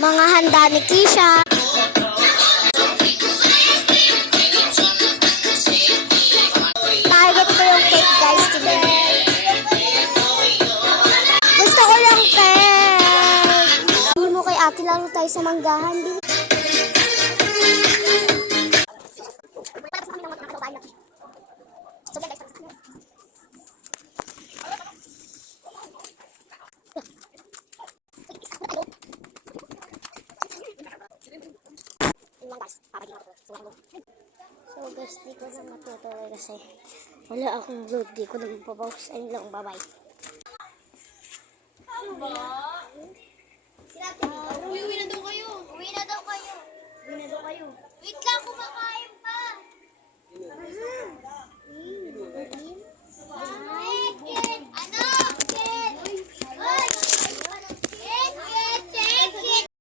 Mga handa ni Kisha. Target ko yung cake, guys, today. Gusto ko yung cake. Hindi mo kay ate, lalo tayo sa manggahan. So guys, di ko na matutuloy kasi wala akong vlog, di ko na mapapaus. Ayun lang, bye bye.